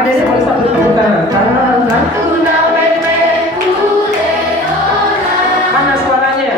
Ada yang boleh sambut tepuk tangan. Mana suaranya?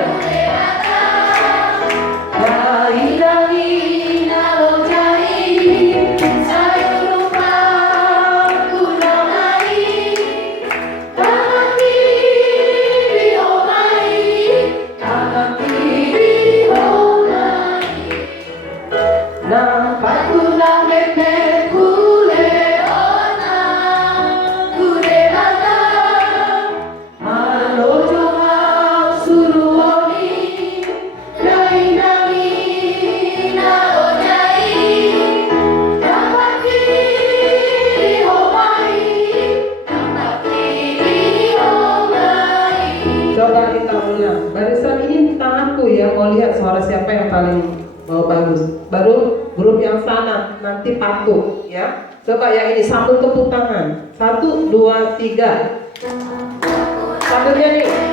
Coba kita ulang. Barisan ini tentang aku ya. Mau lihat suara siapa yang paling bagus. Baru grup yang sana nanti patuh ya. Coba yang ini sambil tepuk tangan. 1, 2, 3. Satunya nih.